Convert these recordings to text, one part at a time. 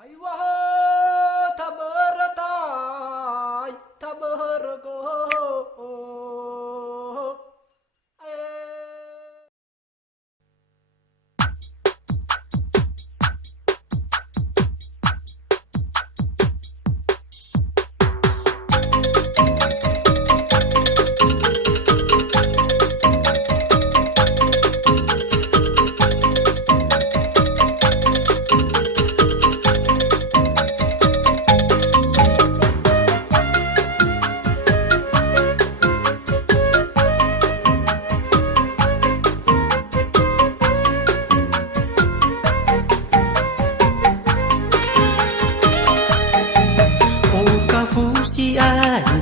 Hai wah tabaratai tabargo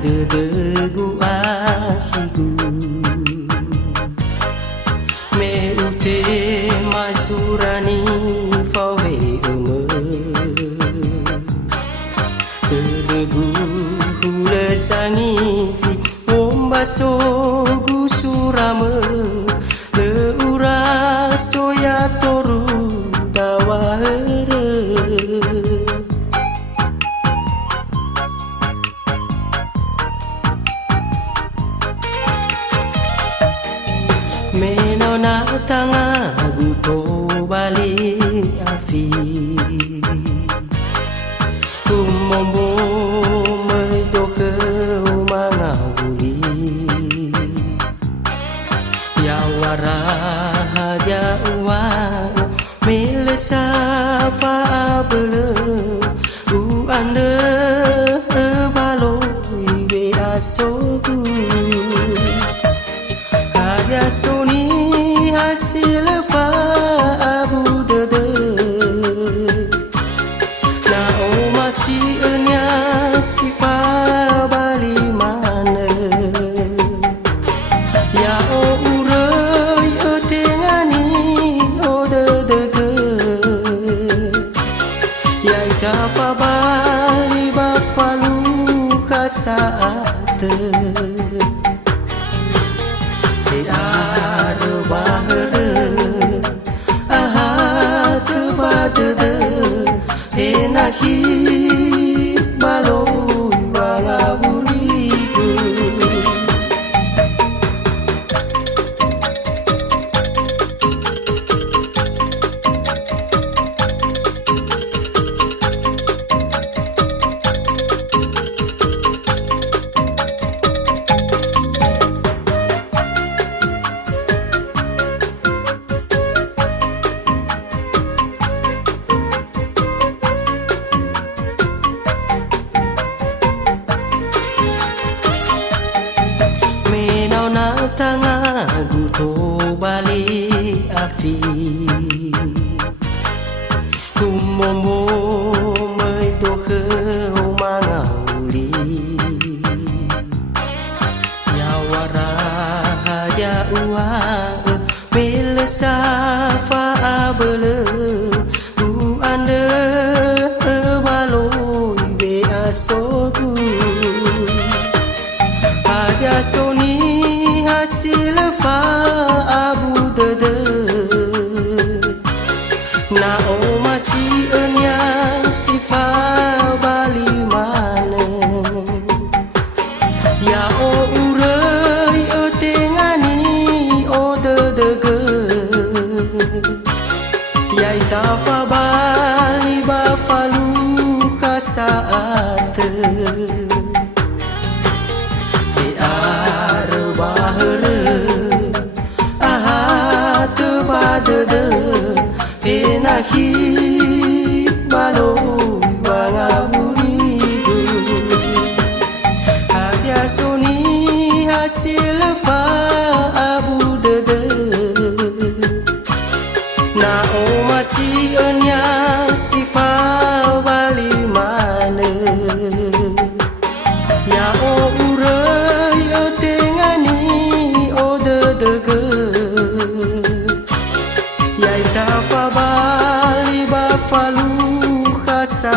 Dedegu ahigu me ute masurani fawe ume dedegu hule sangi fi ombaso gusurame le ura soya toru dawahere menona tanga guto bali afi kumombo mai doke umanga uli yawara haja wa melesa fa bele u ande balo ibe asogu Soni hasil fa abu dede na o masih enya sifa bali mana ya o urei etengani o dede ya ita fa bali ba falu kasaate bahre ahat badde enahi balo balabuligu tanga guto bali afi kumombo mai doke umanga uli yawara haja uwa melesa fa abele u ande balo ibe asogu haja soni hasil fa abu dede na o masih enya sifa bali mane ya o urei etengani o dedege ya ita fa bali ba falu kasaate badde enahi balo bangabuligu hadia soni hasil fa abu dede na o masih enya sifa bali mane ya o urei etengani o dedege fa bali ba falu khasa